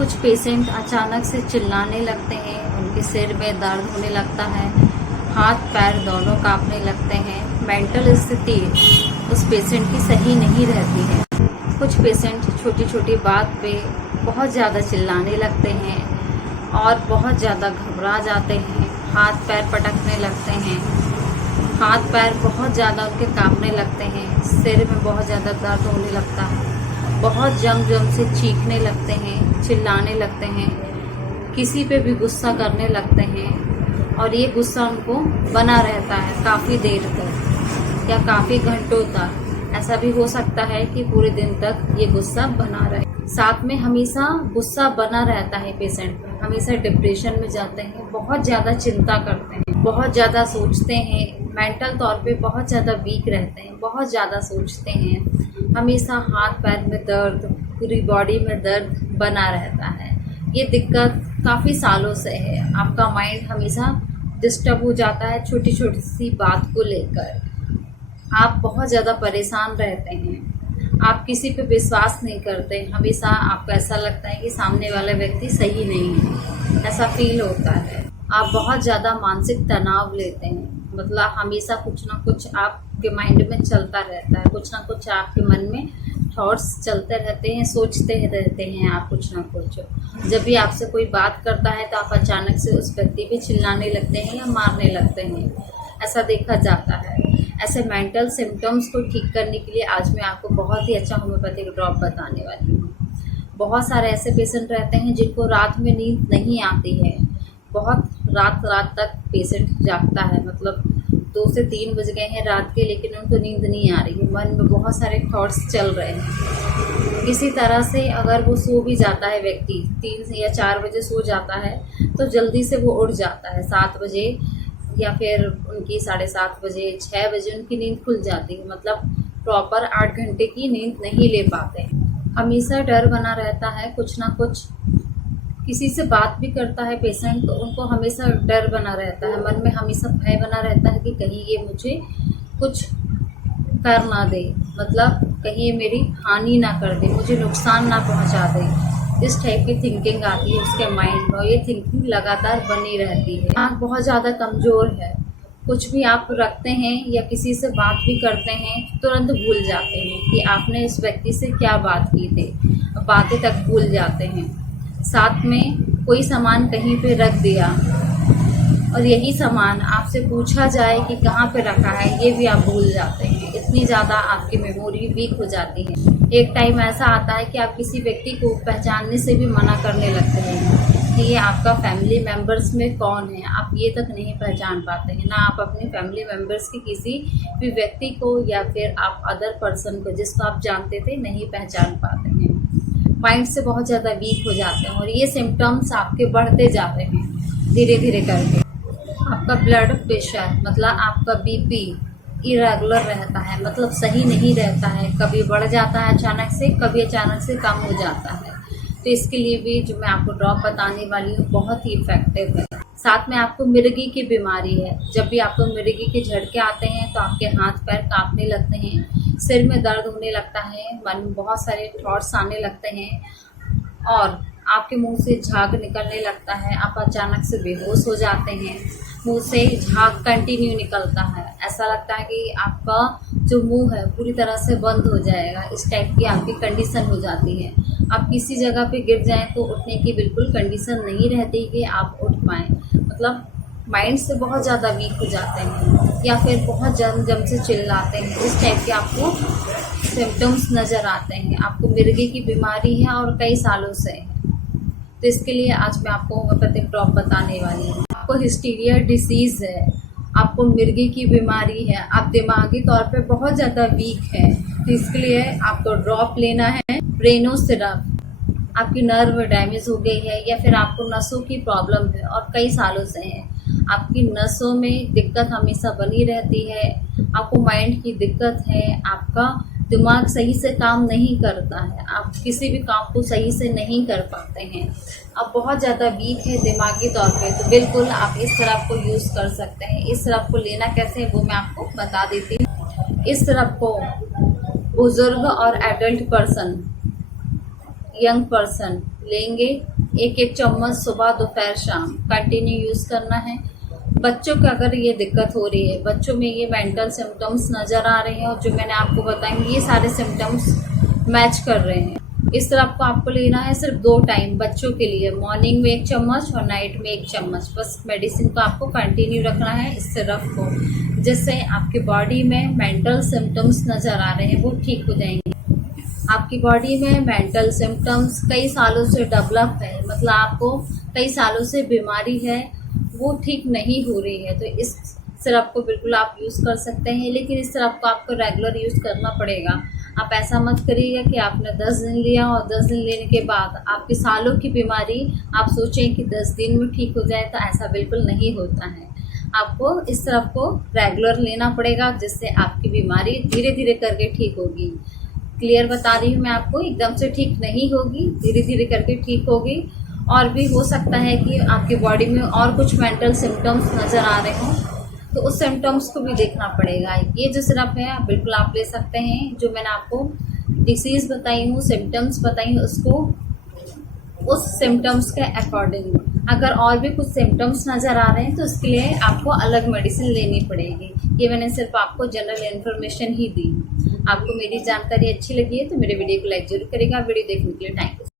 कुछ पेशेंट अचानक से चिल्लाने लगते हैं, उनके सिर में दर्द होने लगता है, हाथ पैर दोनों कांपने लगते हैं। मेंटल स्थिति उस पेशेंट की सही नहीं रहती है। कुछ पेशेंट छोटी छोटी बात पे बहुत ज़्यादा चिल्लाने लगते हैं और बहुत ज़्यादा घबरा जाते हैं, हाथ पैर पटकने लगते हैं, हाथ पैर बहुत ज़्यादा उनके कांपने लगते हैं, सिर में बहुत ज़्यादा दर्द होने लगता है, बहुत जम से चीखने लगते हैं, चिल्लाने लगते हैं, किसी पे भी गुस्सा करने लगते हैं और ये गुस्सा उनको बना रहता है काफ़ी देर तक या काफ़ी घंटों तक। ऐसा भी हो सकता है कि पूरे दिन तक ये गुस्सा बना रहे। साथ में हमेशा गुस्सा बना रहता है पेशेंट, हमेशा डिप्रेशन में जाते हैं, बहुत ज़्यादा चिंता करते हैं, बहुत ज़्यादा सोचते हैं, मेंटल तौर पे बहुत ज़्यादा वीक रहते हैं, बहुत ज़्यादा सोचते हैं, हमेशा हाथ पैर में दर्द, पूरी बॉडी में दर्द बना रहता है। ये दिक्कत काफ़ी सालों से है। आपका माइंड हमेशा डिस्टर्ब हो जाता है छोटी छोटी सी बात को लेकर। आप बहुत ज़्यादा परेशान रहते हैं, आप किसी पे विश्वास नहीं करते, हमेशा आपको ऐसा लगता है कि सामने वाला व्यक्ति सही नहीं है, ऐसा फील होता है। आप बहुत ज़्यादा मानसिक तनाव लेते हैं, मतलब हमेशा कुछ ना कुछ आपके माइंड में चलता रहता है, कुछ ना कुछ आपके मन में थॉट्स चलते रहते हैं, सोचते रहते हैं आप कुछ ना कुछ। जब भी आपसे कोई बात करता है तो आप अचानक से उस व्यक्ति पे चिल्लाने लगते हैं या मारने लगते हैं, ऐसा देखा जाता है। ऐसे मेंटल सिम्टम्स को ठीक करने के लिए आज मैं आपको बहुत ही अच्छा होम्योपैथिक ड्रॉप बताने वाली हूँ। बहुत सारे ऐसे पेशेंट रहते हैं जिनको रात में नींद नहीं आती है, बहुत रात तक पेशेंट जागता है, मतलब 2 से 3 बज गए हैं रात के, लेकिन उनको नींद नहीं आ रही है, मन में बहुत सारे थॉट्स चल रहे हैं। किसी तरह से अगर वो सो भी जाता है व्यक्ति, 3 या 4 बजे सो जाता है तो जल्दी से वो उठ जाता है 7 बजे या फिर उनकी 7:30 बजे 6 बजे उनकी नींद खुल जाती है, मतलब प्रॉपर 8 घंटे की नींद नहीं ले पाते। हमेशा डर बना रहता है, कुछ ना कुछ किसी से बात भी करता है पेशेंट तो उनको हमेशा डर बना रहता है, मन में हमेशा भय बना रहता है कि कहीं ये मुझे कुछ कर ना दे, मतलब कहीं ये मेरी हानि ना कर दे, मुझे नुकसान ना पहुंचा दे। इस टाइप की थिंकिंग आती है उसके माइंड में, ये थिंकिंग लगातार बनी रहती है। आँख बहुत ज़्यादा कमज़ोर है, कुछ भी आप रखते हैं या किसी से बात भी करते हैं तुरंत भूल जाते हैं कि आपने इस व्यक्ति से क्या बात की थी, बातें तक भूल जाते हैं। साथ में कोई सामान कहीं पे रख दिया और यही सामान आपसे पूछा जाए कि कहाँ पे रखा है, ये भी आप भूल जाते हैं। इतनी ज़्यादा आपकी मेमोरी वीक हो जाती है। एक टाइम ऐसा आता है कि आप किसी व्यक्ति को पहचानने से भी मना करने लगते हैं कि ये आपका फैमिली मेम्बर्स में कौन है, आप ये तक नहीं पहचान पाते हैं। ना आप अपने फैमिली मेम्बर्स के किसी भी व्यक्ति को या फिर आप अदर पर्सन को जिसको आप जानते थे नहीं पहचान पाते हैं। माइंड से बहुत ज़्यादा वीक हो जाते हैं और ये सिम्टम्स आपके बढ़ते जाते हैं धीरे धीरे करके। आपका ब्लड प्रेशर, मतलब आपका बीपी इरेगुलर रहता है, मतलब सही नहीं रहता है, कभी बढ़ जाता है अचानक से, कभी अचानक से कम हो जाता है। तो इसके लिए भी जो मैं आपको ड्रॉप बताने वाली हूँ बहुत ही इफेक्टिव है। साथ में आपको मिर्गी की बीमारी है, जब भी आपको मिर्गी के झटके आते हैं तो आपके हाथ पैर कांपने लगते हैं, सिर में दर्द होने लगता है, मन में बहुत सारे थॉट्स आने लगते हैं और आपके मुंह से झाग निकलने लगता है, आप अचानक से बेहोश हो जाते हैं, मुंह से झाग कंटिन्यू निकलता है, ऐसा लगता है कि आपका जो मुंह है पूरी तरह से बंद हो जाएगा। इस टाइप की आपकी कंडीशन हो जाती है। आप किसी जगह पे गिर जाएं तो उठने की बिल्कुल कंडीशन नहीं रहती कि आप उठ पाएँ, मतलब माइंड से बहुत ज़्यादा वीक हो जाते हैं या फिर बहुत जम से चिल्लाते हैं। इस टाइप के आपको सिम्टम्स नज़र आते हैं। आपको मिर्गी की बीमारी है और कई सालों से है, तो इसके लिए आज मैं आपको होम्योपैथिक ड्रॉप बताने वाली हूँ। आपको हिस्टीरिया डिसीज़ है, आपको मिर्गी की बीमारी है, आप दिमागी तौर पे बहुत ज़्यादा वीक है, तो इसके लिए आपको ड्रॉप लेना है ब्रेनो सिरप। आपकी नर्व डैमेज हो गई है या फिर आपको नसों की प्रॉब्लम है और कई सालों से है, आपकी नसों में दिक्कत हमेशा बनी रहती है, आपको माइंड की दिक्कत है, आपका दिमाग सही से काम नहीं करता है, आप किसी भी काम को सही से नहीं कर पाते हैं, आप बहुत ज़्यादा वीक है दिमागी तौर पे, तो बिल्कुल आप इस सिरप को यूज़ कर सकते हैं। इस सिरप को लेना कैसे है वो मैं आपको बता देती हूँ। इस सिरप को बुजुर्ग और एडल्ट पर्सन, यंग पर्सन लेंगे। एक चम्मच सुबह दोपहर शाम कंटिन्यू यूज़ करना है। बच्चों को अगर ये दिक्कत हो रही है, बच्चों में ये मेंटल सिम्टम्स नज़र आ रहे हैं और जो मैंने आपको बताएंगे ये सारे सिम्टम्स मैच कर रहे हैं, इस तरह आपको लेना है सिर्फ 2 टाइम बच्चों के लिए, मॉर्निंग में 1 चम्मच और नाइट में 1 चम्मच। बस मेडिसिन को आपको कंटिन्यू रखना है इस सिरप को, जिससे आपकी बॉडी में मेंटल सिम्टम्स नज़र आ रहे हैं वो ठीक हो जाएंगे। आपकी बॉडी में मेंटल सिम्टम्स कई सालों से डेवलप है, मतलब आपको कई सालों से बीमारी है वो ठीक नहीं हो रही है, तो इस सिरप को बिल्कुल आप यूज़ कर सकते हैं। लेकिन इस सिरप को आपको रेगुलर यूज़ करना पड़ेगा। आप ऐसा मत करिएगा कि आपने 10 दिन लिया और 10 दिन लेने के बाद आपकी सालों की बीमारी आप सोचें कि 10 दिन में ठीक हो जाए, तो ऐसा बिल्कुल नहीं होता है। आपको इस सिरप को रेगुलर लेना पड़ेगा, जिससे आपकी बीमारी धीरे धीरे करके ठीक होगी। क्लियर बता रही हूँ मैं आपको, एकदम से ठीक नहीं होगी, धीरे धीरे करके ठीक होगी। और भी हो सकता है कि आपकी बॉडी में और कुछ मेंटल सिम्टम्स नज़र आ रहे हों, तो उस सिम्टम्स को भी देखना पड़ेगा। ये जो सिरप है बिल्कुल आप ले सकते हैं। जो मैंने आपको डिसीज़ बताई हूँ, सिम्टम्स बताई हूँ, उसको उस सिम्टम्स के अकॉर्डिंग, अगर और भी कुछ सिम्टम्स नज़र आ रहे हैं तो उसके लिए आपको अलग मेडिसिन लेनी पड़ेगी। ये मैंने सिर्फ आपको जनरल इन्फॉर्मेशन ही दी। आपको मेरी जानकारी अच्छी लगी है तो मेरे वीडियो को लाइक जरूर करेगा। वीडियो देखने के लिए थैंक यू।